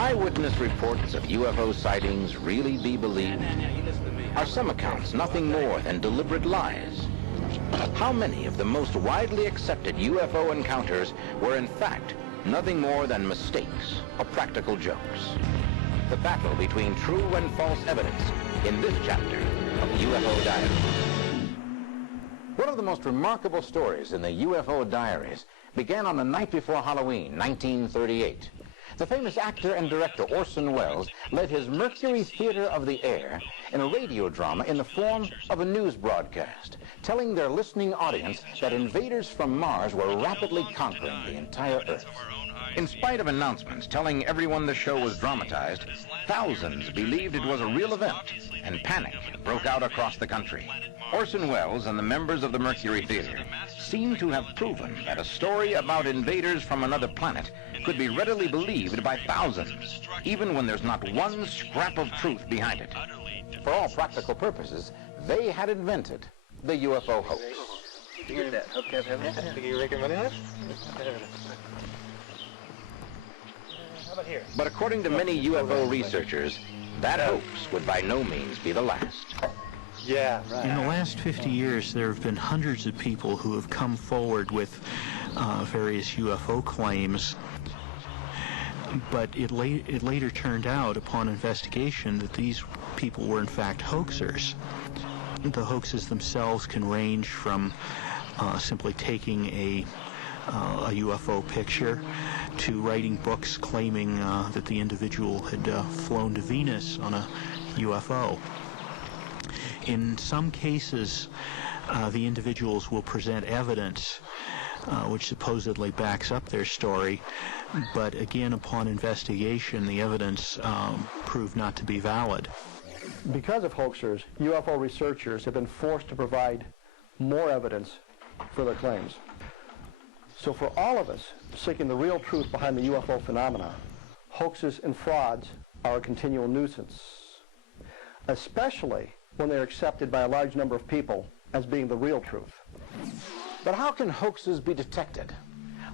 eyewitness reports of UFO sightings really be believed? Are some accounts nothing more than deliberate lies? How many of the most widely accepted UFO encounters were in fact nothing more than mistakes or practical jokes? The battle between true and false evidence in this chapter of UFO Diaries. One of the most remarkable stories in the UFO Diaries began on the night before Halloween, 1938. The famous actor and director Orson Welles led his Mercury Theater of the Air in a radio drama in the form of a news broadcast, telling their listening audience that invaders from Mars were rapidly conquering the entire Earth. In spite of announcements telling everyone the show was dramatized, thousands believed it was a real event, and panic broke out across the country. Orson Welles and the members of the Mercury Theater seem to have proven that a story about invaders from another planet could be readily believed by thousands, even when there's not one scrap of truth behind it. For all practical purposes, they had invented the UFO hoax. Did you get that? Okay, think you're making money on it? How about here? But according to many UFO researchers, that hoax would by no means be the last. Yeah, right. In the last 50 years, there have been hundreds of people who have come forward with various UFO claims, but it later turned out upon investigation that these people were in fact hoaxers. The hoaxes themselves can range from simply taking a UFO picture to writing books claiming that the individual had flown to Venus on a UFO. In some cases, the individuals will present evidence which supposedly backs up their story, but again, upon investigation, the evidence proved not to be valid. Because of hoaxers, UFO researchers have been forced to provide more evidence for their claims. So for all of us seeking the real truth behind the UFO phenomena, hoaxes and frauds are a continual nuisance, especially when they're accepted by a large number of people as being the real truth. But how can hoaxes be detected?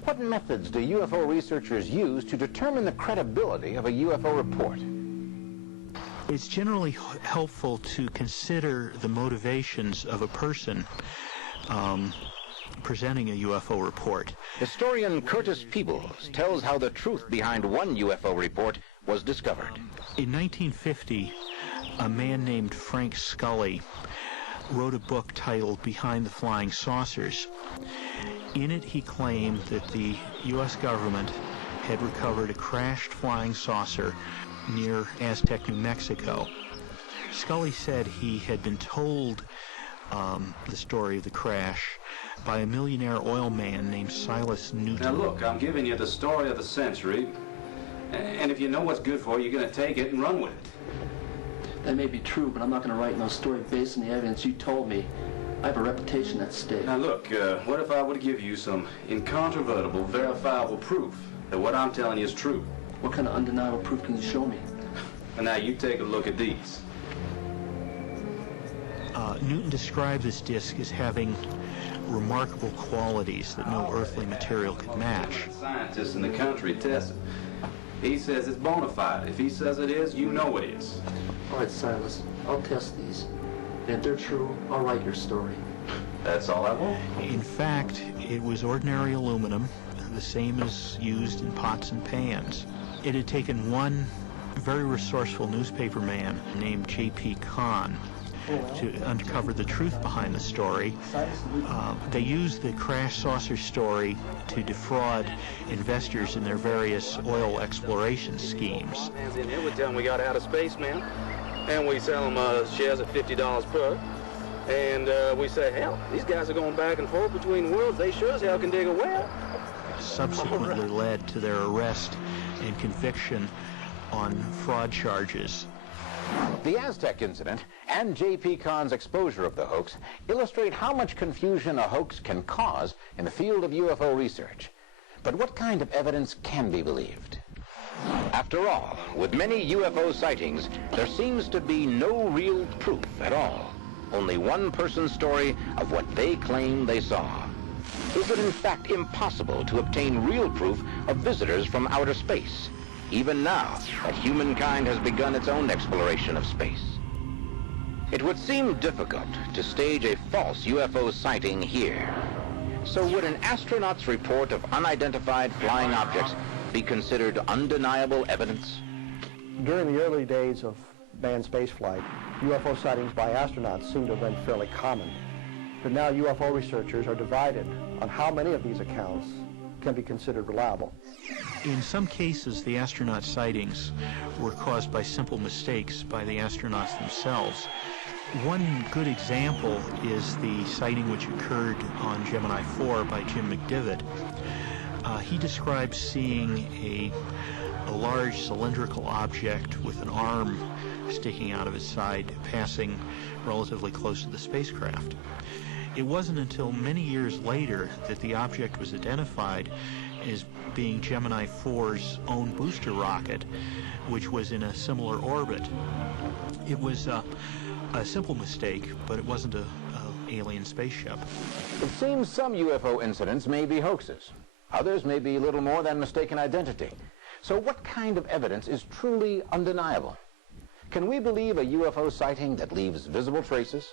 What methods do UFO researchers use to determine the credibility of a UFO report? It's generally helpful to consider the motivations of a person presenting a UFO report. Historian Curtis Peebles tells how the truth behind one UFO report was discovered. In 1950, a man named Frank Scully wrote a book titled Behind the Flying Saucers. In it, he claimed that the U.S. government had recovered a crashed flying saucer near Aztec, New Mexico. Scully said he had been told the story of the crash by a millionaire oil man named Silas Newton. Now look, I'm giving you the story of the century, and if you know what's good for you, you're going to take it and run with it. That may be true, but I'm not going to write no story based on the evidence you told me. I have a reputation at stake. Now look, what if I were to give you some incontrovertible, verifiable proof that what I'm telling you is true? What kind of undeniable proof can you show me? And now you take a look at these. Newton described this disc as having remarkable qualities that no earthly material could match. Scientists in the country test it. He says it's bona fide. If he says it is, you know it is. All right, Silas, I'll test these. And if they're true, I'll write your story. That's all I want. In fact, it was ordinary aluminum, the same as used in pots and pans. It had taken one very resourceful newspaper man named J.P. Kahn to uncover the truth behind the story. They used the crash saucer story to defraud investors in their various oil exploration schemes. Man's in here, we tell them we got out of space, man. And we sell them shares at $50 per. And we say, hell, these guys are going back and forth between worlds. They sure as hell can dig a well. Subsequently led to their arrest and conviction on fraud charges. The Aztec incident and J.P. Kahn's exposure of the hoax illustrate how much confusion a hoax can cause in the field of UFO research. But what kind of evidence can be believed? After all, with many UFO sightings, there seems to be no real proof at all. Only one person's story of what they claim they saw. Is it in fact impossible to obtain real proof of visitors from outer space? even now that humankind has begun its own exploration of space. It would seem difficult to stage a false UFO sighting here. So would an astronaut's report of unidentified flying objects be considered undeniable evidence? During the early days of manned spaceflight, UFO sightings by astronauts seem to have been fairly common. But now UFO researchers are divided on how many of these accounts can be considered reliable. In some cases, the astronaut sightings were caused by simple mistakes by the astronauts themselves. One good example is the sighting which occurred on Gemini 4 by Jim McDivitt. He describes seeing a large cylindrical object with an arm sticking out of its side passing relatively close to the spacecraft. It wasn't until many years later that the object was identified as being Gemini 4's own booster rocket, which was in a similar orbit. It was a simple mistake, but it wasn't an alien spaceship. It seems some UFO incidents may be hoaxes. Others may be little more than mistaken identity. So what kind of evidence is truly undeniable? Can we believe a UFO sighting that leaves visible traces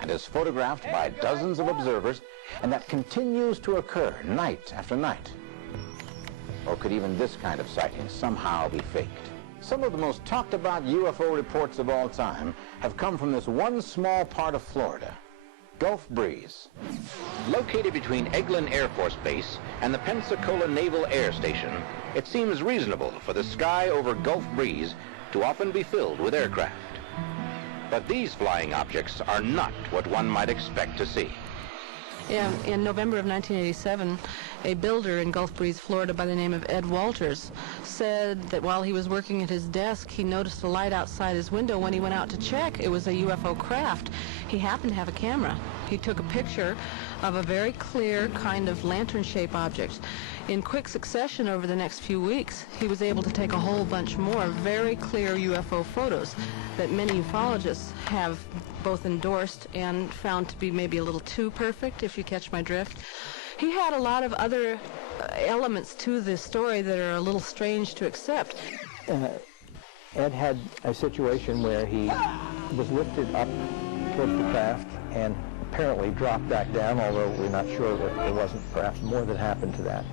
and is photographed by dozens of observers and that continues to occur night after night? Or could even this kind of sighting somehow be faked? Some of the most talked about UFO reports of all time have come from this one small part of Florida, Gulf Breeze. Located between Eglin Air Force Base and the Pensacola Naval Air Station, it seems reasonable for the sky over Gulf Breeze to often be filled with aircraft. But these flying objects are not what one might expect to see. Yeah, in November of 1987, a builder in Gulf Breeze, Florida by the name of Ed Walters said that while he was working at his desk, he noticed a light outside his window. When he went out to check, it was a UFO craft. He happened to have a camera. He took a picture of a very clear kind of lantern-shaped object. In quick succession over the next few weeks, he was able to take a whole bunch more very clear UFO photos that many ufologists have both endorsed and found to be maybe a little too perfect, if you catch my drift. He had a lot of other elements to this story that are a little strange to accept. Ed had a situation where he was lifted up towards the craft and apparently dropped back down, although we're not sure that there wasn't perhaps more that happened to that.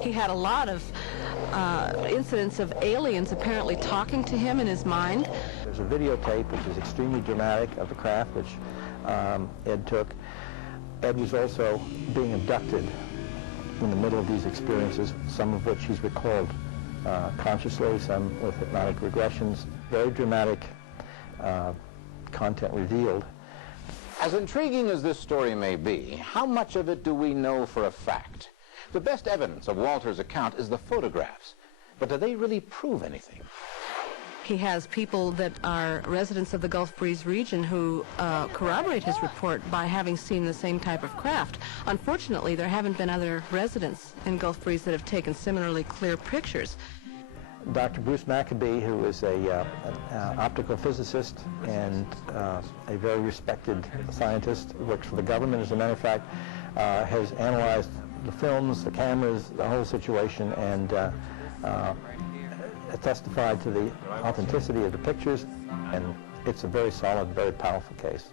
He had a lot of incidents of aliens apparently talking to him in his mind. There's a videotape which is extremely dramatic of the craft which Ed took. Ed was also being abducted in the middle of these experiences, some of which he's recalled consciously, some with hypnotic regressions. Very dramatic content revealed. As intriguing as this story may be, how much of it do we know for a fact? The best evidence of Walter's account is the photographs, but do they really prove anything? He has people that are residents of the Gulf Breeze region who corroborate his report by having seen the same type of craft. Unfortunately, there haven't been other residents in Gulf Breeze that have taken similarly clear pictures. Dr. Bruce Maccabee, who is an optical physicist and a very respected scientist, works for the government, as a matter of fact, has analyzed the films, the cameras, the whole situation, and testified to the authenticity of the pictures, and it's a very solid, very powerful case.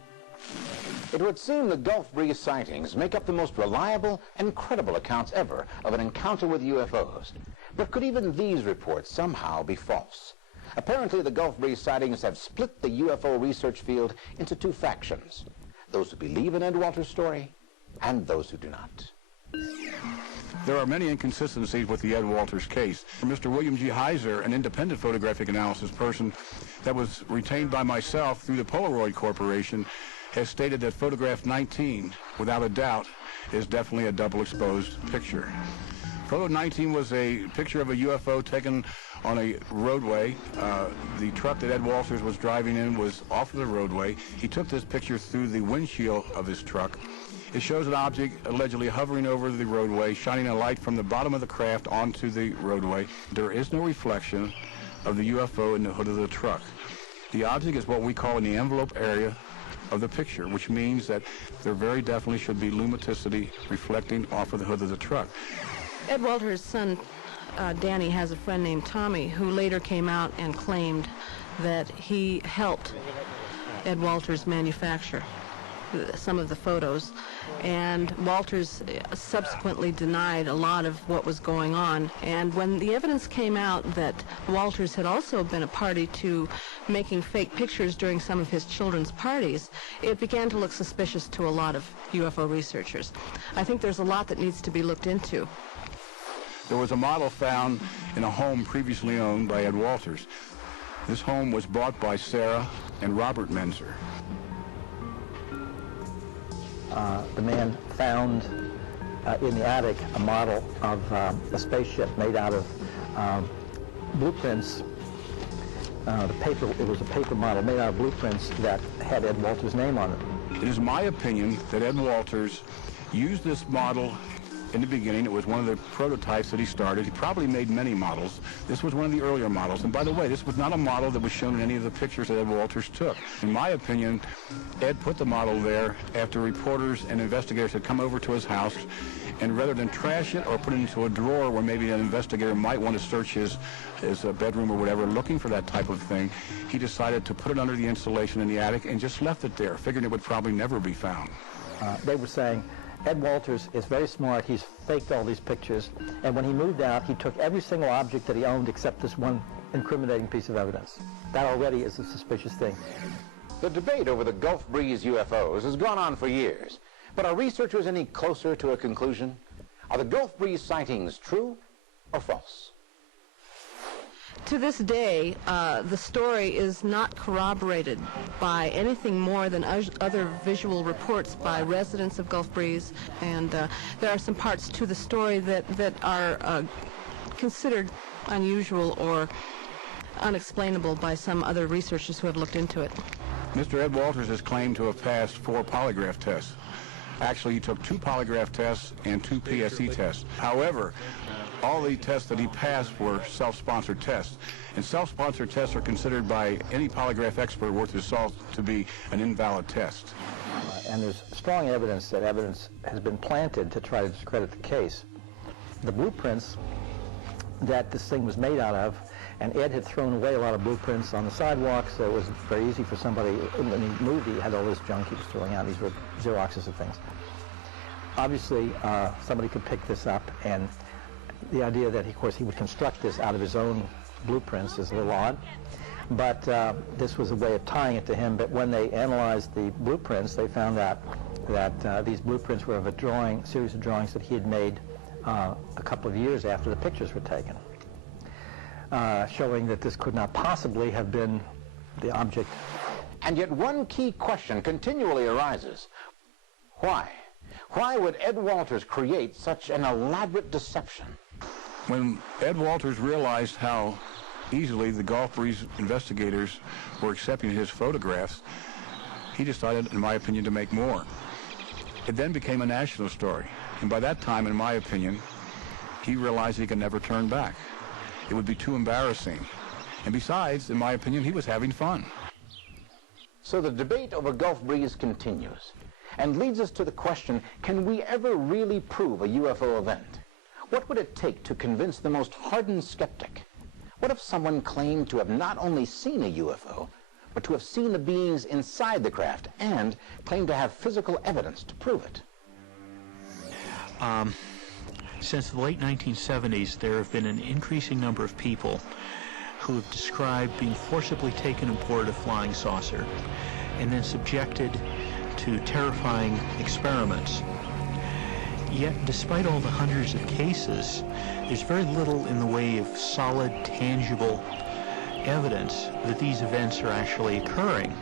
It would seem the Gulf Breeze sightings make up the most reliable and credible accounts ever of an encounter with UFOs. But could even these reports somehow be false? Apparently, the Gulf Breeze sightings have split the UFO research field into two factions: those who believe in Ed Walter's story and those who do not. There are many inconsistencies with the Ed Walters case. Mr. William G. Heiser, an independent photographic analysis person that was retained by myself through the Polaroid Corporation, has stated that photograph 19, without a doubt, is definitely a double-exposed picture. Photo 19 was a picture of a UFO taken on a roadway. The truck that Ed Walters was driving in was off of the roadway. He took this picture through the windshield of his truck. It shows an object allegedly hovering over the roadway, shining a light from the bottom of the craft onto the roadway. There is no reflection of the UFO in the hood of the truck. The object is what we call in the envelope area of the picture, which means that there very definitely should be luminosity reflecting off of the hood of the truck. Ed Walter's son Danny has a friend named Tommy who later came out and claimed that he helped Ed Walters manufacture some of the photos, and Walters subsequently denied a lot of what was going on. And when the evidence came out that Walters had also been a party to making fake pictures during some of his children's parties, it began to look suspicious to a lot of UFO researchers. I think there's a lot that needs to be looked into. There was a model found in a home previously owned by Ed Walters. This home was bought by Sarah and Robert Menzer. The man found in the attic a model of a spaceship made out of blueprints. It was a paper model made out of blueprints that had Ed Walters' name on it. It is my opinion that Ed Walters used this model in the beginning. It was one of the prototypes that he started. He probably made many models. This was one of the earlier models. And by the way, this was not a model that was shown in any of the pictures that Ed Walters took. In my opinion, Ed put the model there after reporters and investigators had come over to his house, and rather than trash it or put it into a drawer where maybe an investigator might want to search his bedroom or whatever looking for that type of thing, he decided to put it under the insulation in the attic and just left it there, figuring it would probably never be found. They were saying, Ed Walters is very smart. He's faked all these pictures. And when he moved out, he took every single object that he owned except this one incriminating piece of evidence. That already is a suspicious thing. The debate over the Gulf Breeze UFOs has gone on for years. But are researchers any closer to a conclusion? Are the Gulf Breeze sightings true or false? To this day, the story is not corroborated by anything more than other visual reports by residents of Gulf Breeze, and there are some parts to the story that are considered unusual or unexplainable by some other researchers who have looked into it. Mr. Ed Walters has claimed to have passed 4 polygraph tests. Actually, he took 2 polygraph tests and 2 PSE tests. However, all the tests that he passed were self-sponsored tests. And self-sponsored tests are considered by any polygraph expert worth his salt to be an invalid test. And there's strong evidence that evidence has been planted to try to discredit the case. The blueprints that this thing was made out of, and Ed had thrown away a lot of blueprints on the sidewalk, so it was very easy for somebody, when he moved, he had all this junk he was throwing out. These were Xeroxes of things. Obviously, somebody could pick this up, and the idea that, of course, he would construct this out of his own blueprints is a little odd, but this was a way of tying it to him. But when they analyzed the blueprints, they found out that these blueprints were of a series of drawings that he had made a couple of years after the pictures were taken, showing that this could not possibly have been the object. And yet one key question continually arises. Why? Why would Ed Walters create such an elaborate deception? When Ed Walters realized how easily the Gulf Breeze investigators were accepting his photographs, he decided, in my opinion, to make more. It then became a national story. And by that time, in my opinion, he realized he could never turn back. It would be too embarrassing. And besides, in my opinion, he was having fun. So the debate over Gulf Breeze continues and leads us to the question, can we ever really prove a UFO event? What would it take to convince the most hardened skeptic? What if someone claimed to have not only seen a UFO, but to have seen the beings inside the craft and claimed to have physical evidence to prove it? Since the late 1970s, there have been an increasing number of people who have described being forcibly taken aboard a flying saucer and then subjected to terrifying experiments. Yet, despite all the hundreds of cases, there's very little in the way of solid, tangible evidence that these events are actually occurring.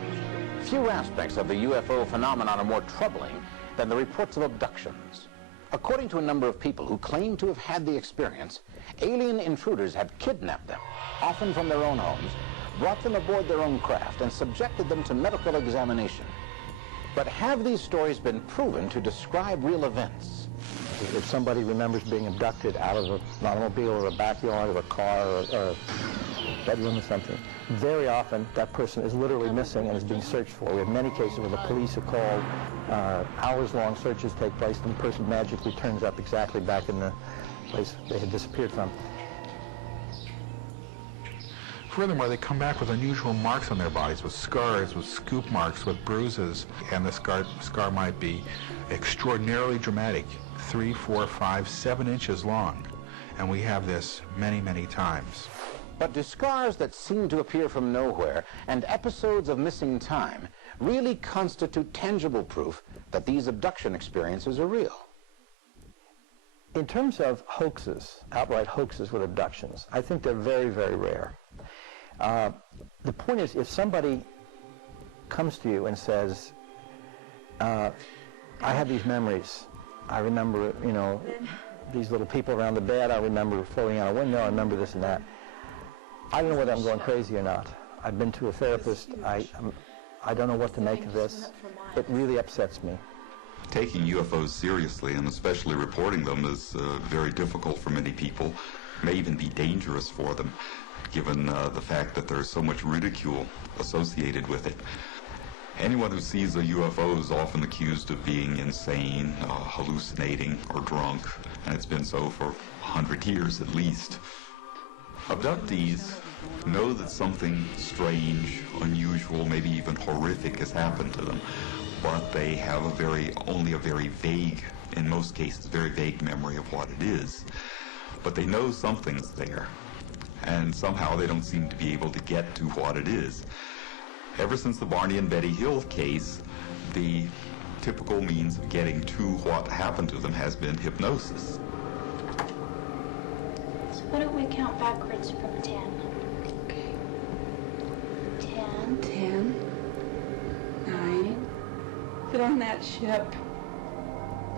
Few aspects of the UFO phenomenon are more troubling than the reports of abductions. According to a number of people who claim to have had the experience, alien intruders have kidnapped them, often from their own homes, brought them aboard their own craft, and subjected them to medical examination. But have these stories been proven to describe real events? If somebody remembers being abducted out of an automobile or a backyard of a car or a bedroom or something, very often that person is literally missing and is being searched for. We have many cases where the police are called, hours-long searches take place, and the person magically turns up exactly back in the place they had disappeared from. Furthermore, they come back with unusual marks on their bodies, with scars, with scoop marks, with bruises, and the scar might be extraordinarily dramatic, 3, 4, 5, 7 inches long. And we have this many, many times. But do scars that seem to appear from nowhere and episodes of missing time really constitute tangible proof that these abduction experiences are real? In terms of hoaxes, outright hoaxes with abductions, I think they're very, very rare. The point is, if somebody comes to you and says, I have these memories, I remember, you know, these little people around the bed, I remember floating out a window, I remember this and that. I don't know whether I'm going crazy or not. I've been to a therapist. I don't know what to make of this. It really upsets me. Taking UFOs seriously, and especially reporting them, is very difficult for many people. It may even be dangerous for them, given the fact that there's so much ridicule associated with it. Anyone who sees a UFO is often accused of being insane, hallucinating, or drunk, and it's been so for 100 years at least. Abductees know that something strange, unusual, maybe even horrific has happened to them, but they have only a very vague, in most cases, very vague memory of what it is. But they know something's there, and somehow they don't seem to be able to get to what it is. Ever since the Barney and Betty Hill case, the typical means of getting to what happened to them has been hypnosis. So why don't we count backwards from 10? Okay. 10. 10. 9. Get on that ship.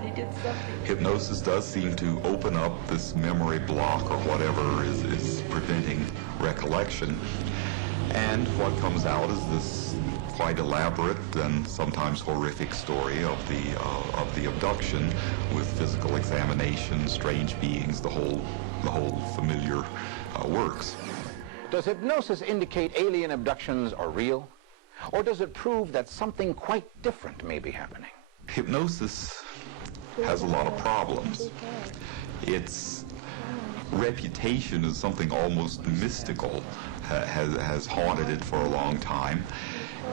They did something. Hypnosis does seem to open up this memory block or whatever is preventing recollection. And what comes out is this quite elaborate and sometimes horrific story of the abduction, with physical examination, strange beings, the whole familiar works. Does hypnosis indicate alien abductions are real? Or does it prove that something quite different may be happening? Hypnosis has a lot of problems. Its reputation as something almost mystical has haunted it for a long time.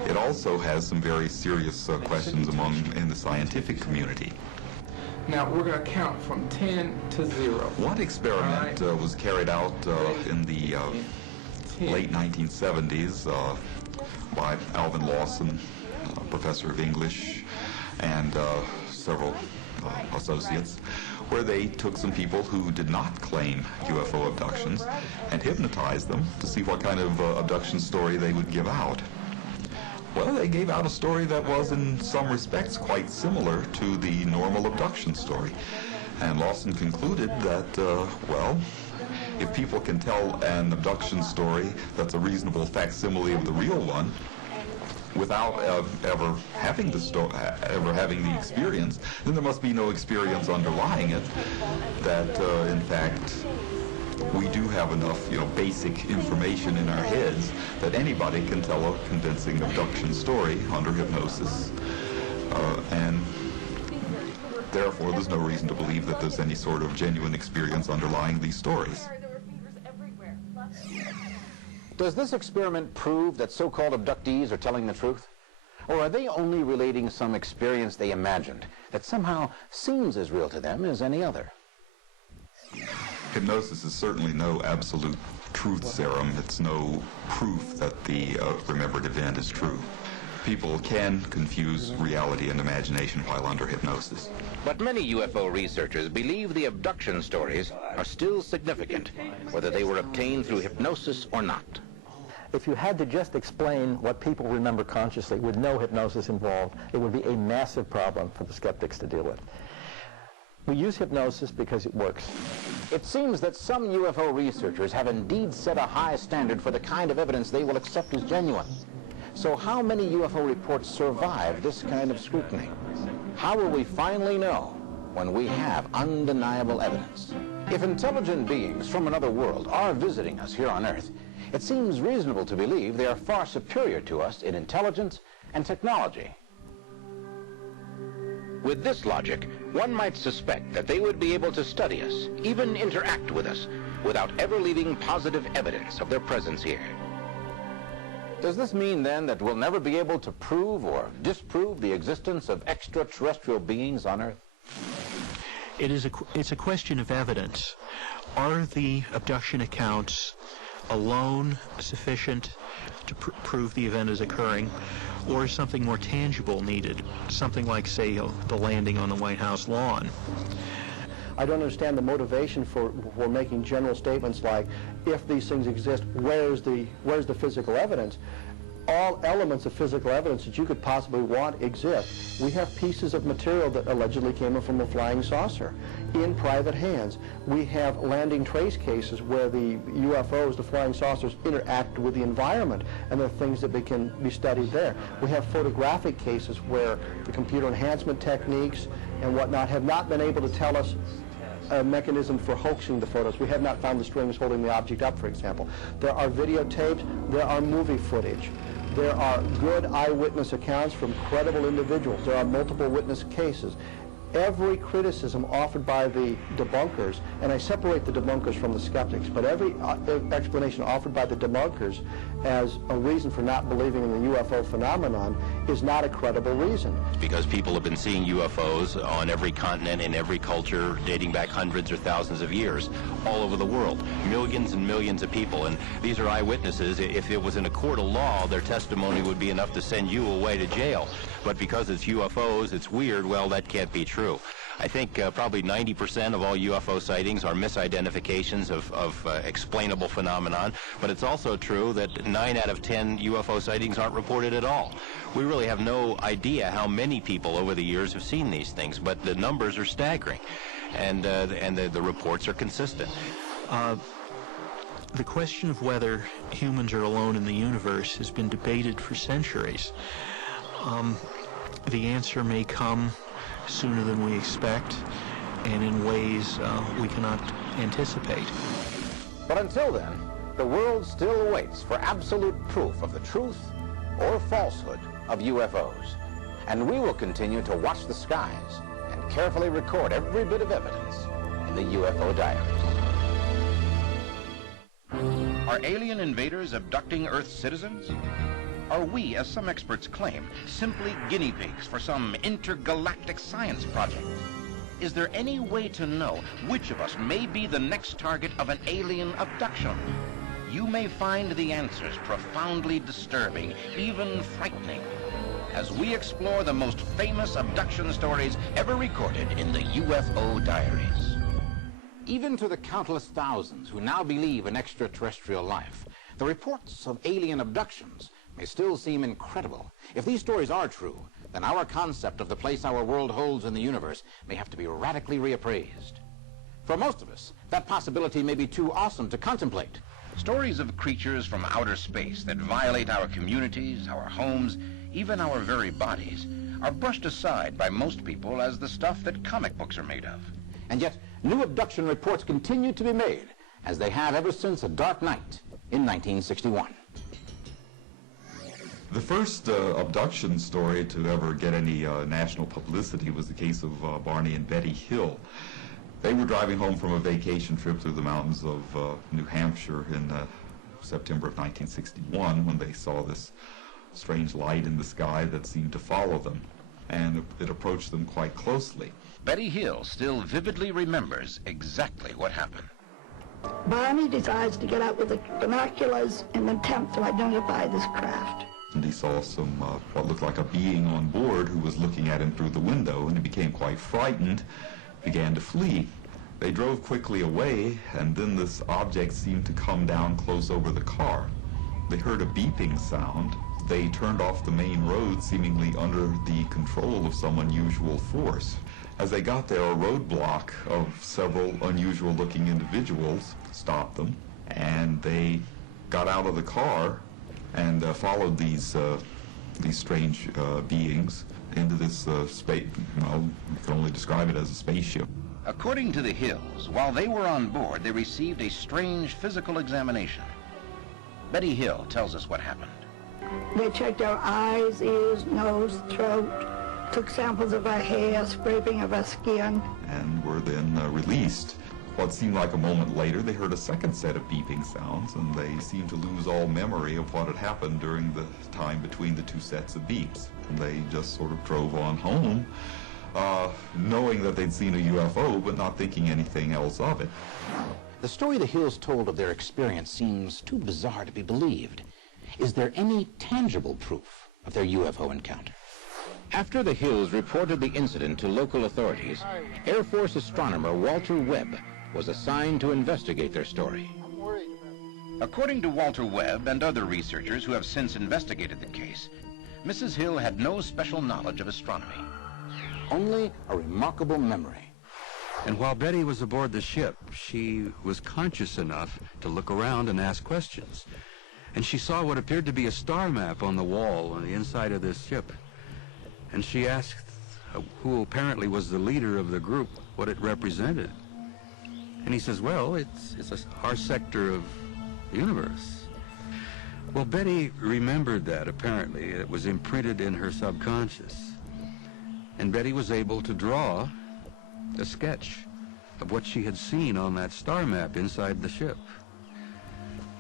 It also has some very serious questions in the scientific community. Now we're going to count from 10 to 0. One experiment was carried out in the late 1970s by Alvin Lawson, professor of English, and several associates, where they took some people who did not claim UFO abductions and hypnotized them to see what kind of abduction story they would give out. Well, they gave out a story that was in some respects quite similar to the normal abduction story. And Lawson concluded that, well, if people can tell an abduction story that's a reasonable facsimile of the real one, without ever having the experience, then there must be no experience underlying it. That in fact we do have enough, basic information in our heads that anybody can tell a convincing abduction story under hypnosis, and therefore there's no reason to believe that there's any sort of genuine experience underlying these stories. Does this experiment prove that so-called abductees are telling the truth? Or are they only relating some experience they imagined that somehow seems as real to them as any other? Hypnosis is certainly no absolute truth serum. It's no proof that the remembered event is true. People can confuse reality and imagination while under hypnosis. But many UFO researchers believe the abduction stories are still significant, whether they were obtained through hypnosis or not. If you had to just explain what people remember consciously with no hypnosis involved, it would be a massive problem for the skeptics to deal with. We use hypnosis because it works. It seems that some UFO researchers have indeed set a high standard for the kind of evidence they will accept as genuine. So how many UFO reports survive this kind of scrutiny? How will we finally know when we have undeniable evidence? If intelligent beings from another world are visiting us here on Earth, it seems reasonable to believe they are far superior to us in intelligence and technology. With this logic, one might suspect that they would be able to study us, even interact with us, without ever leaving positive evidence of their presence here. Does this mean then that we'll never be able to prove or disprove the existence of extraterrestrial beings on Earth? It's a question of evidence. Are the abduction accounts alone sufficient to prove the event is occurring, or is something more tangible needed? Something like, say, the landing on the White House lawn. I don't understand the motivation for making general statements like, if these things exist, where's the physical evidence? All elements of physical evidence that you could possibly want exist. We have pieces of material that allegedly came from a flying saucer in private hands. We have landing trace cases where the UFOs, the flying saucers, interact with the environment, and there are things that can be studied there. We have photographic cases where the computer enhancement techniques and whatnot have not been able to tell us a mechanism for hoaxing the photos. We have not found the strings holding the object up, for example. There are videotapes, there are movie footage. There are good eyewitness accounts from credible individuals. There are multiple witness cases. Every criticism offered by the debunkers, and I separate the debunkers from the skeptics, but every explanation offered by the debunkers as a reason for not believing in the UFO phenomenon is not a credible reason. Because people have been seeing UFOs on every continent, in every culture, dating back hundreds or thousands of years, all over the world. Millions and millions of people, and these are eyewitnesses. If it was in a court of law, their testimony would be enough to send you away to jail. But because it's UFOs, it's weird, well, that can't be true. I think probably 90% of all UFO sightings are misidentifications of explainable phenomenon, but it's also true that 9 out of 10 UFO sightings aren't reported at all. We really have no idea how many people over the years have seen these things, but the numbers are staggering, and the reports are consistent. The question of whether humans are alone in the universe has been debated for centuries. The answer may come sooner than we expect, and in ways we cannot anticipate. But until then, the world still awaits for absolute proof of the truth or falsehood of UFOs. And we will continue to watch the skies and carefully record every bit of evidence in the UFO diaries. Are alien invaders abducting Earth's citizens? Are we, as some experts claim, simply guinea pigs for some intergalactic science project? Is there any way to know which of us may be the next target of an alien abduction? You may find the answers profoundly disturbing, even frightening, as we explore the most famous abduction stories ever recorded in the UFO diaries. Even to the countless thousands who now believe in extraterrestrial life, the reports of alien abductions may still seem incredible. If these stories are true, then our concept of the place our world holds in the universe may have to be radically reappraised. For most of us, that possibility may be too awesome to contemplate. Stories of creatures from outer space that violate our communities, our homes, even our very bodies, are brushed aside by most people as the stuff that comic books are made of. And yet, new abduction reports continue to be made, as they have ever since a dark night in 1961. The first abduction story to ever get any national publicity was the case of Barney and Betty Hill. They were driving home from a vacation trip through the mountains of New Hampshire in September of 1961 when they saw this strange light in the sky that seemed to follow them, and it approached them quite closely. Betty Hill still vividly remembers exactly what happened. Barney decides to get out with the binoculars in an attempt to identify this craft. And he saw some, what looked like a being on board who was looking at him through the window, and he became quite frightened, began to flee. They drove quickly away, and then this object seemed to come down close over the car. They heard a beeping sound. They turned off the main road, seemingly under the control of some unusual force. As they got there, a roadblock of several unusual-looking individuals stopped them, and they got out of the car and followed these strange beings into this space. Well, you can only describe it as a spaceship. According to the Hills, while they were on board, they received a strange physical examination. Betty Hill tells us what happened. They checked our eyes, ears, nose, throat, took samples of our hair, scraping of our skin. And were then released. What seemed like a moment later, they heard a second set of beeping sounds, and they seemed to lose all memory of what had happened during the time between the two sets of beeps. And they just sort of drove on home, knowing that they'd seen a UFO, but not thinking anything else of it. The story the Hills told of their experience seems too bizarre to be believed. Is there any tangible proof of their UFO encounter? After the Hills reported the incident to local authorities, Air Force astronomer Walter Webb was assigned to investigate their story. According to Walter Webb and other researchers who have since investigated the case, Mrs. Hill had no special knowledge of astronomy, only a remarkable memory. And while Betty was aboard the ship, she was conscious enough to look around and ask questions. And she saw what appeared to be a star map on the wall on the inside of this ship. And she asked who apparently was the leader of the group what it represented. And he says, well, it's our sector of the universe. Well, Betty remembered that, apparently. It was imprinted in her subconscious. And Betty was able to draw a sketch of what she had seen on that star map inside the ship.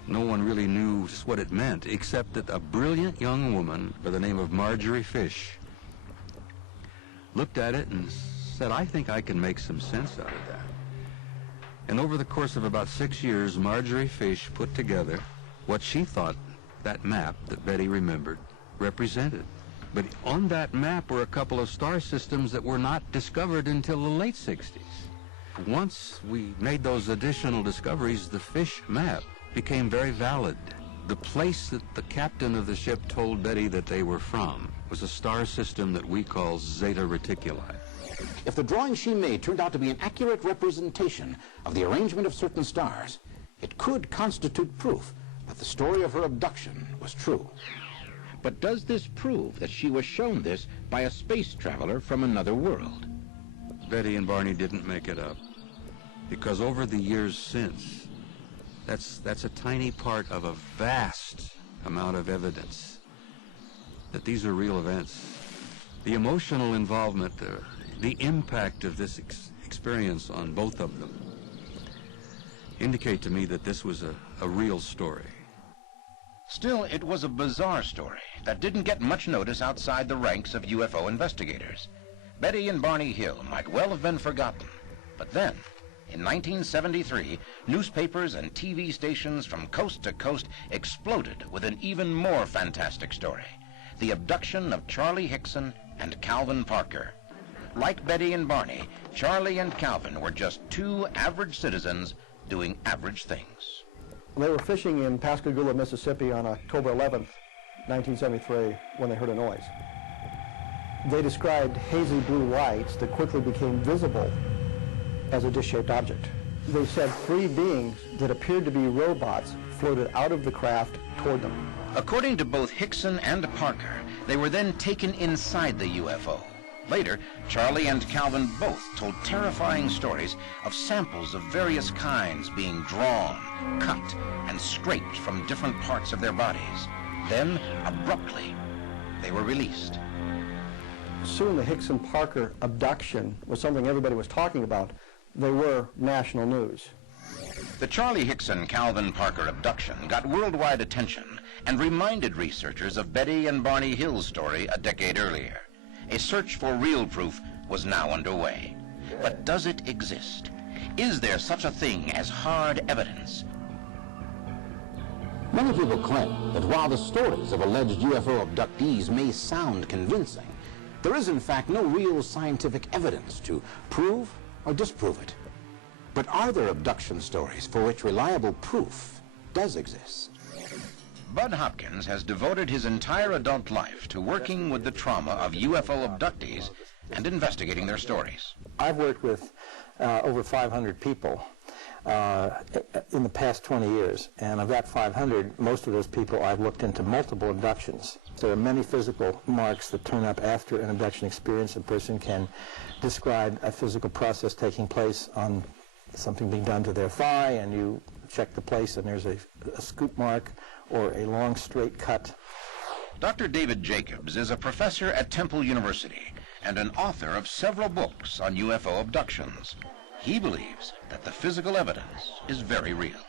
No one really knew just what it meant, except that a brilliant young woman by the name of Marjorie Fish looked at it and said, I think I can make some sense out of that. And over the course of about 6 years, Marjorie Fish put together what she thought that map that Betty remembered represented. But on that map were a couple of star systems that were not discovered until the late 60s. Once we made those additional discoveries, the Fish map became very valid. The place that the captain of the ship told Betty that they were from was a star system that we call Zeta Reticuli. If the drawing she made turned out to be an accurate representation of the arrangement of certain stars, it could constitute proof that the story of her abduction was true. But does this prove that she was shown this by a space traveler from another world? Betty and Barney didn't make it up, because over the years since, that's a tiny part of a vast amount of evidence that these are real events. The emotional involvement, the impact of this experience on both of them indicate to me that this was a real story. Still, it was a bizarre story that didn't get much notice outside the ranks of UFO investigators. Betty and Barney Hill might well have been forgotten. But then, in 1973, newspapers and TV stations from coast to coast exploded with an even more fantastic story: the abduction of Charlie Hickson and Calvin Parker. Like Betty and Barney, Charlie and Calvin were just two average citizens doing average things. They were fishing in Pascagoula, Mississippi on October 11th, 1973, when they heard a noise. They described hazy blue lights that quickly became visible as a dish-shaped object. They said three beings that appeared to be robots floated out of the craft toward them. According to both Hickson and Parker, they were then taken inside the UFO. Later, Charlie and Calvin both told terrifying stories of samples of various kinds being drawn, cut, and scraped from different parts of their bodies. Then, abruptly, they were released. Soon the Hickson-Parker abduction was something everybody was talking about. They were national news. The Charlie Hickson-Calvin Parker abduction got worldwide attention and reminded researchers of Betty and Barney Hill's story a decade earlier. A search for real proof was now underway. But does it exist? Is there such a thing as hard evidence? Many people claim that while the stories of alleged UFO abductees may sound convincing, there is in fact no real scientific evidence to prove or disprove it. But are there abduction stories for which reliable proof does exist? Bud Hopkins has devoted his entire adult life to working with the trauma of UFO abductees and investigating their stories. I've worked with over 500 people in the past 20 years, and of that 500, most of those people I've looked into multiple abductions. There are many physical marks that turn up after an abduction experience. A person can describe a physical process taking place on something being done to their thigh, and you check the place and there's a scoop mark or a long straight cut. Dr. David Jacobs is a professor at Temple University and an author of several books on UFO abductions. He believes that the physical evidence is very real.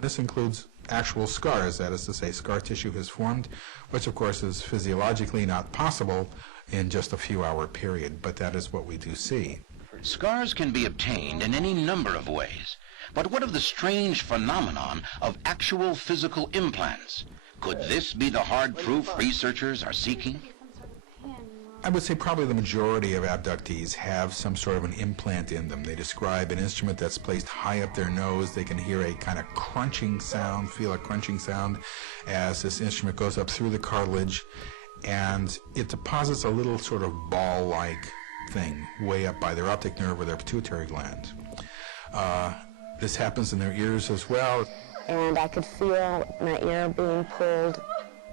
This includes actual scars, that is to say, scar tissue has formed, which of course is physiologically not possible in just a few-hour period, but that is what we do see. Scars can be obtained in any number of ways. But what of the strange phenomenon of actual physical implants? Could this be the hard proof researchers are seeking? I would say probably the majority of abductees have some sort of an implant in them. They describe an instrument that's placed high up their nose. They can hear a kind of crunching sound, feel a crunching sound as this instrument goes up through the cartilage, and it deposits a little sort of ball-like thing way up by their optic nerve or their pituitary gland. This happens in their ears as well. And I could feel my ear being pulled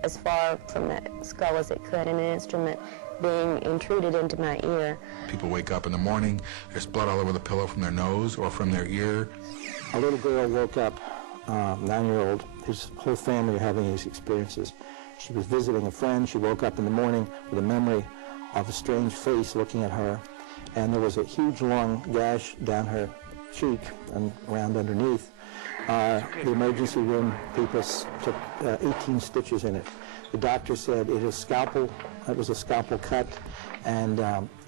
as far from the skull as it could, and an instrument being intruded into my ear. People wake up in the morning, there's blood all over the pillow from their nose or from their ear. A little girl woke up, 9-year-old, his whole family are having these experiences. She was visiting a friend. She woke up in the morning with a memory of a strange face looking at her, and there was a huge long gash down her cheek and around underneath. The emergency room people took 18 stitches in it. The doctor said it was a scalpel cut, and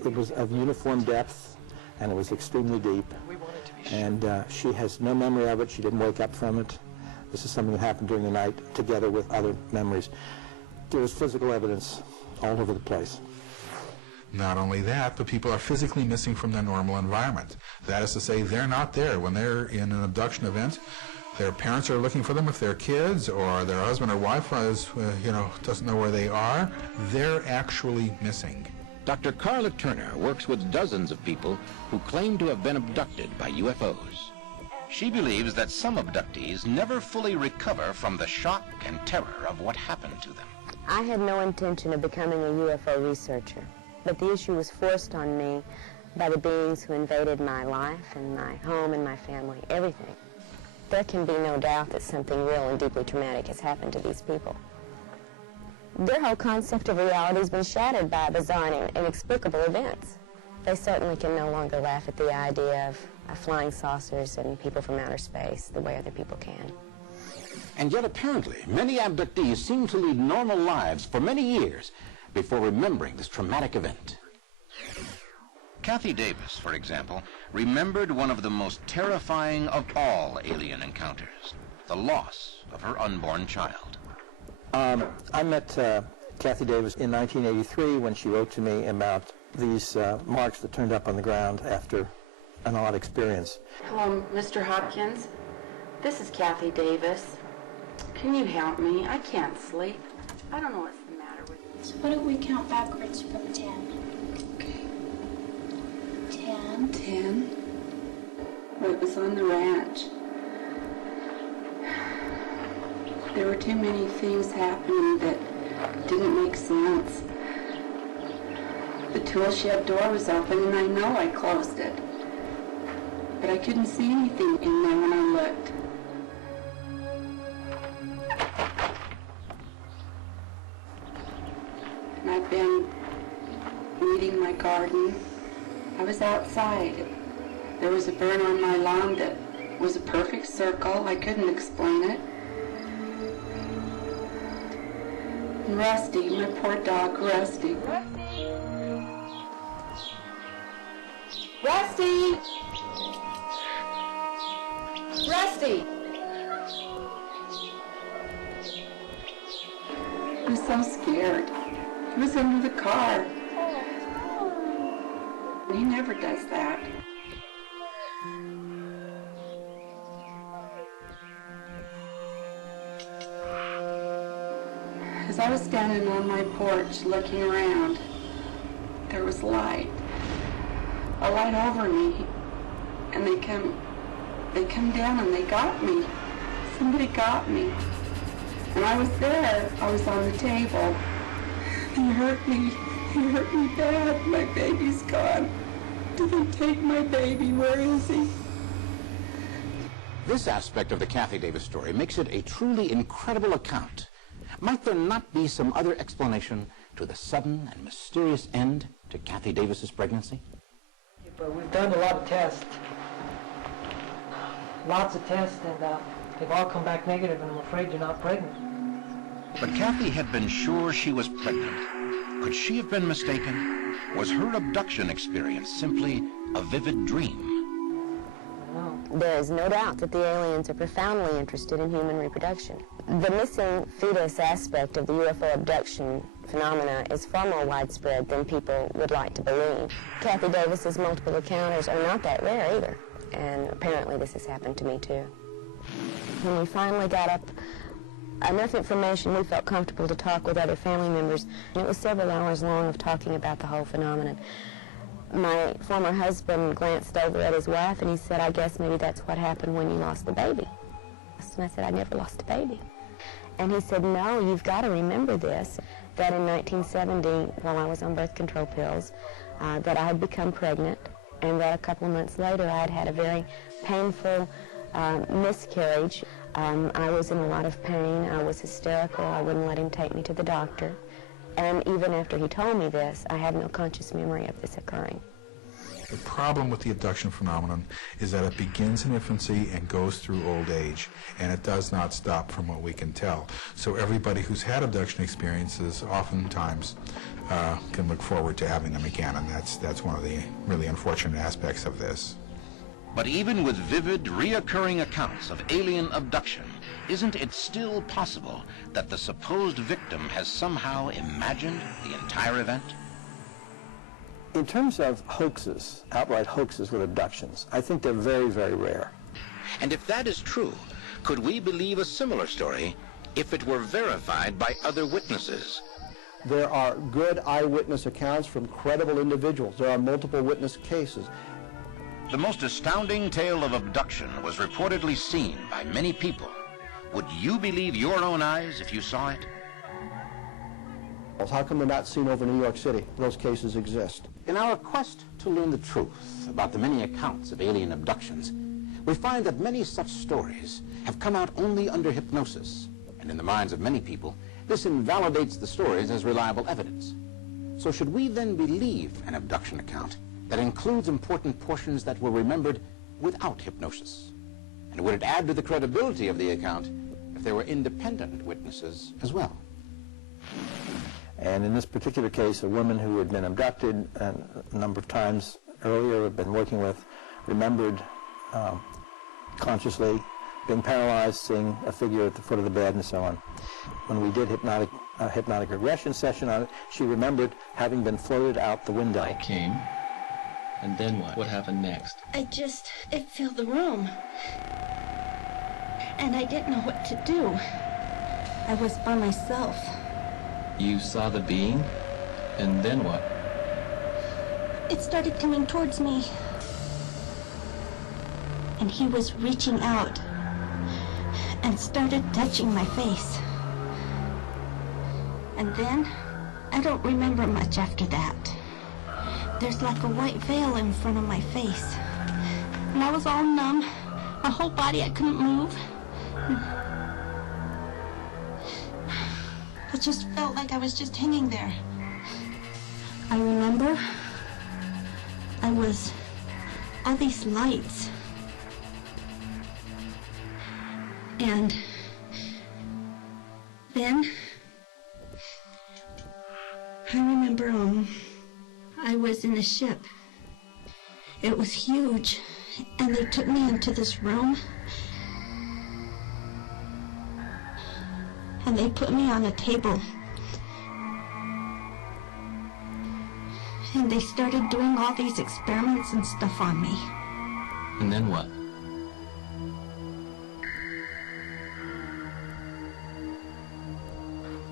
it was of uniform depth, and it was extremely deep. And she has no memory of it. She didn't wake up from it. This is something that happened during the night together with other memories. There was physical evidence all over the place. Not only that, but people are physically missing from their normal environment. That is to say, they're not there. When they're in an abduction event, their parents are looking for them if they're kids, or their husband or wife is, doesn't know where they are. They're actually missing. Dr. Carla Turner works with dozens of people who claim to have been abducted by UFOs. She believes that some abductees never fully recover from the shock and terror of what happened to them. I had no intention of becoming a UFO researcher, but the issue was forced on me by the beings who invaded my life and my home and my family, everything. There can be no doubt that something real and deeply traumatic has happened to these people. Their whole concept of reality has been shattered by bizarre and inexplicable events. They certainly can no longer laugh at the idea of flying saucers and people from outer space the way other people can. And yet apparently, many abductees seem to lead normal lives for many years before remembering this traumatic event. Kathy Davis, for example, remembered one of the most terrifying of all alien encounters, the loss of her unborn child. I met Kathy Davis in 1983 when she wrote to me about these marks that turned up on the ground after an odd experience. Hello, Mr. Hopkins. This is Kathy Davis. Can you help me? I can't sleep. I don't know what's the matter with me. So what if we count backwards from 10? Okay. 10. 10. Well, it was on the ranch. There were too many things happening that didn't make sense. The tool shed door was open, and I know I closed it. But I couldn't see anything in there when I looked. And I've been weeding my garden. I was outside. There was a burn on my lawn that was a perfect circle. I couldn't explain it. And Rusty, my poor dog, Rusty. Rusty! Rusty! I was so scared. He was under the car. He never does that. As I was standing on my porch looking around, there was light. A light over me. And they come down and they got me. Somebody got me. And I was there. I was on the table. He hurt me. He hurt me bad. My baby's gone. Did they take my baby? Where is he? This aspect of the Kathy Davis story makes it a truly incredible account. Might there not be some other explanation to the sudden and mysterious end to Kathy Davis's pregnancy? But we've done a lot of tests, lots of tests, and they've all come back negative, and I'm afraid you're not pregnant. But Kathy had been sure she was pregnant. Could she have been mistaken? Was her abduction experience simply a vivid dream? There is no doubt that the aliens are profoundly interested in human reproduction. The missing fetus aspect of the UFO abduction phenomena is far more widespread than people would like to believe. Kathy Davis's multiple encounters are not that rare either, and apparently this has happened to me too. When we finally got up enough information, we felt comfortable to talk with other family members, and it was several hours long of talking about the whole phenomenon. My former husband glanced over at his wife and he said, "I guess maybe that's what happened when you lost the baby." And I said, "I never lost a baby." And he said, "No, you've got to remember this, that in 1970, while I was on birth control pills, that I had become pregnant, and that a couple of months later I had had a very painful miscarriage. I was in a lot of pain. I was hysterical. I wouldn't let him take me to the doctor. And even after he told me this, I had no conscious memory of this occurring." The problem with the abduction phenomenon is that it begins in infancy and goes through old age, and it does not stop from what we can tell. So everybody who's had abduction experiences oftentimes can look forward to having them again, and that's one of the really unfortunate aspects of this. But even with vivid, reoccurring accounts of alien abduction, isn't it still possible that the supposed victim has somehow imagined the entire event? In terms of hoaxes, outright hoaxes with abductions, I think they're very, very rare. And if that is true, could we believe a similar story if it were verified by other witnesses? There are good eyewitness accounts from credible individuals. There are multiple witness cases. The most astounding tale of abduction was reportedly seen by many people. Would you believe your own eyes if you saw it? How come they're not seen over New York City? Those cases exist. In our quest to learn the truth about the many accounts of alien abductions, we find that many such stories have come out only under hypnosis. And in the minds of many people, this invalidates the stories as reliable evidence. So should we then believe an abduction account that includes important portions that were remembered without hypnosis? And would it add to the credibility of the account if there were independent witnesses as well? And in this particular case, a woman who had been abducted a number of times earlier, had been working with, remembered consciously being paralyzed, seeing a figure at the foot of the bed and so on. When we did hypnotic regression session on it, she remembered having been floated out the window. I came, and then what? What happened next? It filled the room. And I didn't know what to do. I was by myself. You saw the being, and then what? It started coming towards me. And he was reaching out and started touching my face. And then, I don't remember much after that. There's like a white veil in front of my face. And I was all numb. My whole body, I couldn't move. It just felt like I was just hanging there. I remember I was all these lights. And then I remember I was in a ship. It was huge, and they took me into this room. And they put me on a table. And they started doing all these experiments and stuff on me. And then what?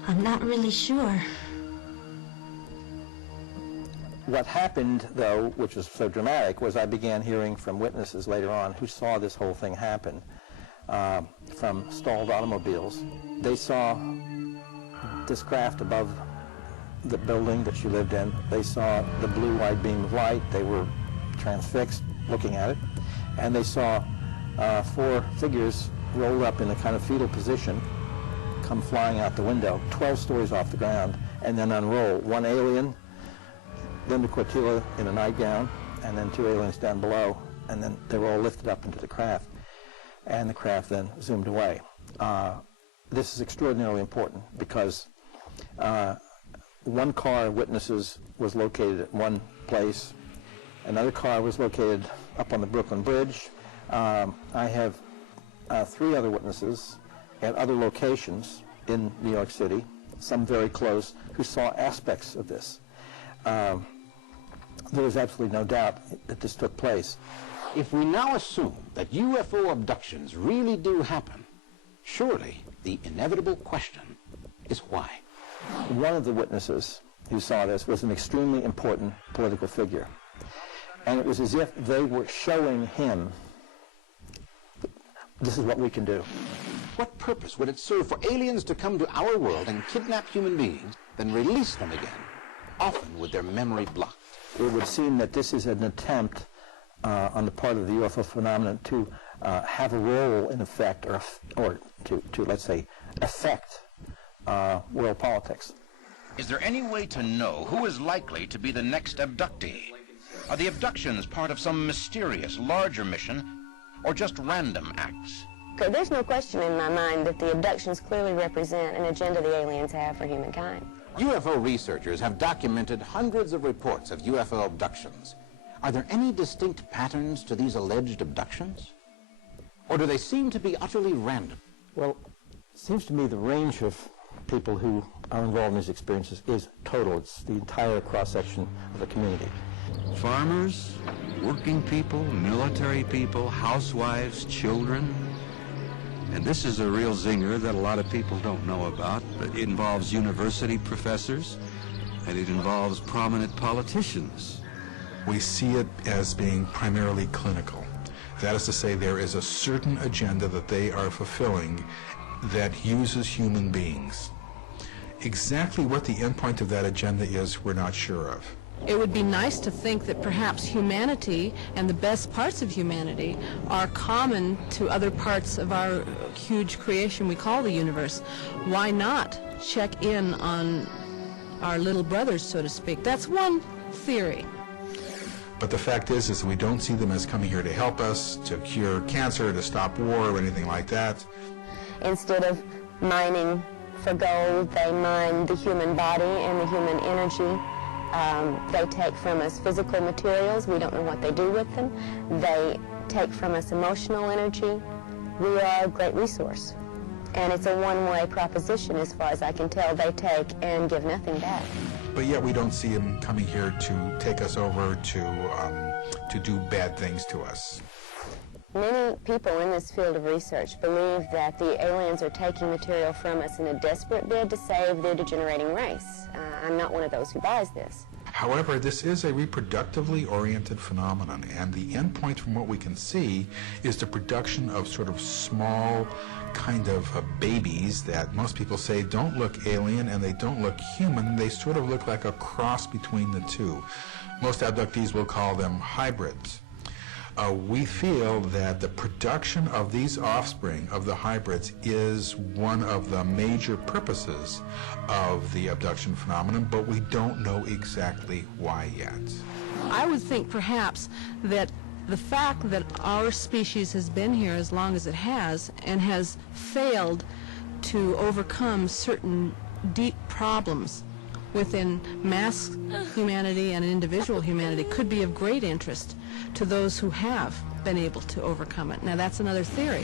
I'm not really sure. What happened, though, which was so dramatic, was I began hearing from witnesses later on who saw this whole thing happen from stalled automobiles. They saw this craft above the building that she lived in. They saw the blue-white beam of light. They were transfixed looking at it. And they saw 4 figures rolled up in a kind of fetal position come flying out the window, 12 stories off the ground, and then unroll. One alien, Linda Quartilla in a nightgown, and then 2 aliens down below, and then they were all lifted up into the craft. and the craft then zoomed away. This is extraordinarily important because one car of witnesses was located at one place, another car was located up on the Brooklyn Bridge. I have 3 other witnesses at other locations in New York City, some very close, who saw aspects of this. There is absolutely no doubt that this took place. If we now assume that UFO abductions really do happen, surely the inevitable question is why? One of the witnesses who saw this was an extremely important political figure. And it was as if they were showing him, this is what we can do. What purpose would it serve for aliens to come to our world and kidnap human beings, then release them again, often with their memory blocked? It would seem that this is an attempt on the part of the UFO phenomenon to have a role in effect, or to let's say, affect world politics. Is there any way to know who is likely to be the next abductee? Are the abductions part of some mysterious, larger mission, or just random acts? There's no question in my mind that the abductions clearly represent an agenda the aliens have for humankind. UFO researchers have documented hundreds of reports of UFO abductions. Are there any distinct patterns to these alleged abductions? Or do they seem to be utterly random? Well, it seems to me the range of people who are involved in these experiences is total. It's the entire cross-section of the community. Farmers, working people, military people, housewives, children. And this is a real zinger that a lot of people don't know about, but it involves university professors, and it involves prominent politicians. We see it as being primarily clinical. That is to say, there is a certain agenda that they are fulfilling that uses human beings. Exactly what the endpoint of that agenda is, we're not sure of. It would be nice to think that perhaps humanity and the best parts of humanity are common to other parts of our huge creation we call the universe. Why not check in on our little brothers, so to speak? That's one theory. But the fact is we don't see them as coming here to help us, to cure cancer, to stop war, or anything like that. Instead of mining for gold, they mine the human body and the human energy. They take from us physical materials. We don't know what they do with them. They take from us emotional energy. We are a great resource. And it's a one-way proposition as far as I can tell. They take and give nothing back. But yet we don't see them coming here to take us over, to do bad things to us. Many people in this field of research believe that the aliens are taking material from us in a desperate bid to save their degenerating race. I'm not one of those who buys this. However, this is a reproductively oriented phenomenon, and the end point from what we can see is the production of sort of small kind of babies that most people say don't look alien and they don't look human. They sort of look like a cross between the two. Most abductees will call them hybrids. We feel that the production of these offspring of the hybrids is one of the major purposes of the abduction phenomenon, but we don't know exactly why yet. I would think perhaps that the fact that our species has been here as long as it has and has failed to overcome certain deep problems within mass humanity and individual humanity could be of great interest to those who have been able to overcome it. Now, that's another theory.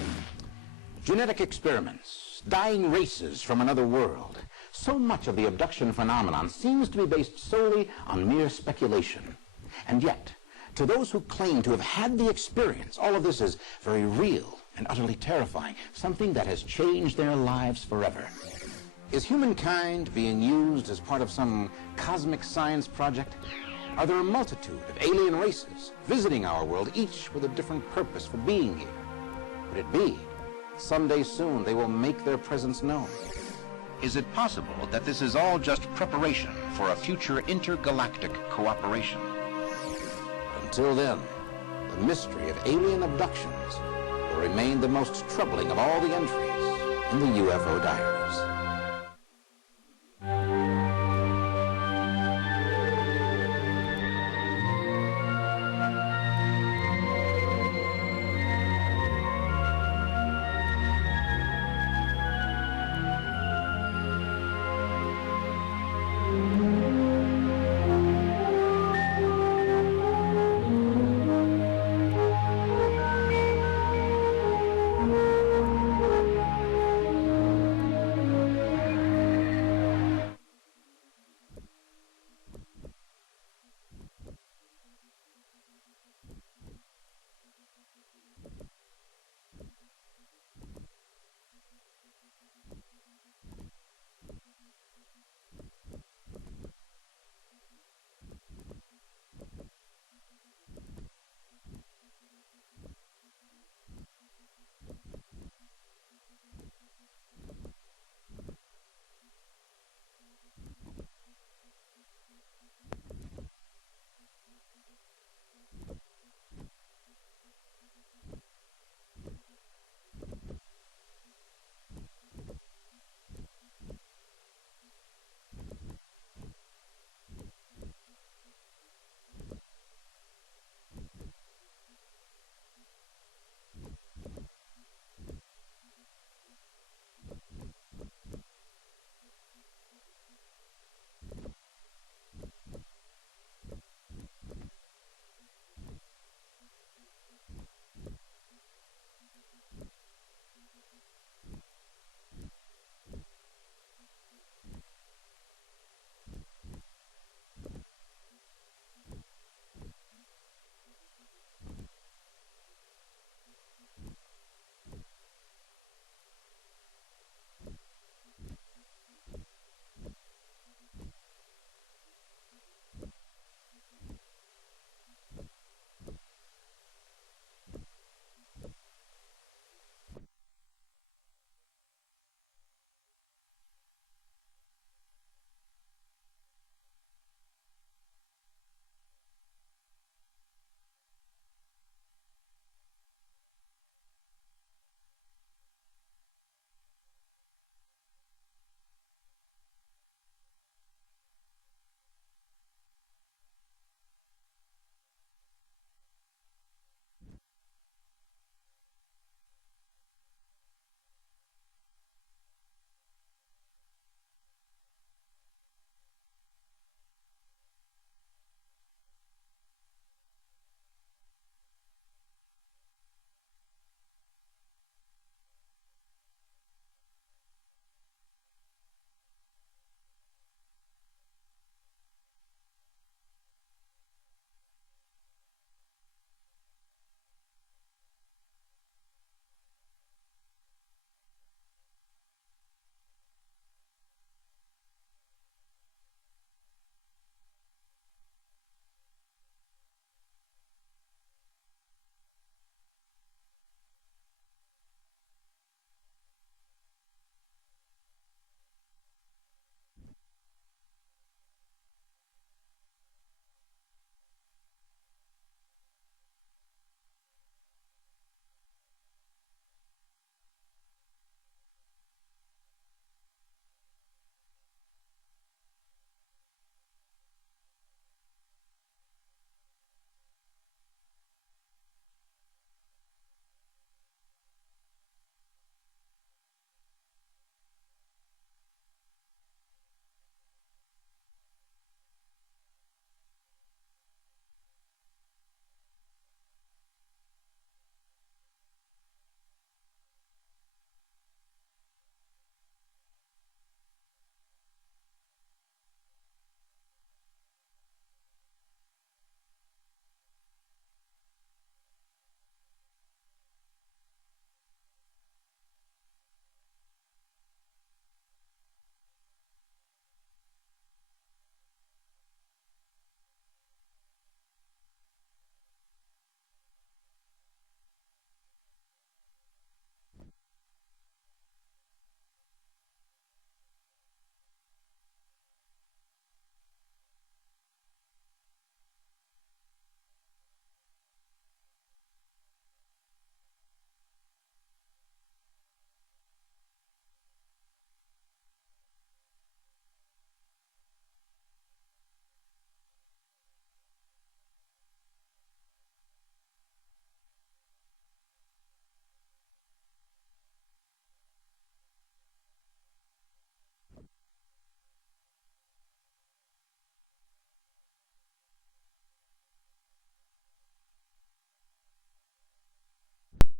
Genetic experiments, dying races from another world. So much of the abduction phenomenon seems to be based solely on mere speculation. And yet, to those who claim to have had the experience, all of this is very real and utterly terrifying, something that has changed their lives forever. Is humankind being used as part of some cosmic science project? Are there a multitude of alien races visiting our world, each with a different purpose for being here? Could it be someday soon they will make their presence known? Is it possible that this is all just preparation for a future intergalactic cooperation? Until then, the mystery of alien abductions will remain the most troubling of all the entries in the UFO Diaries.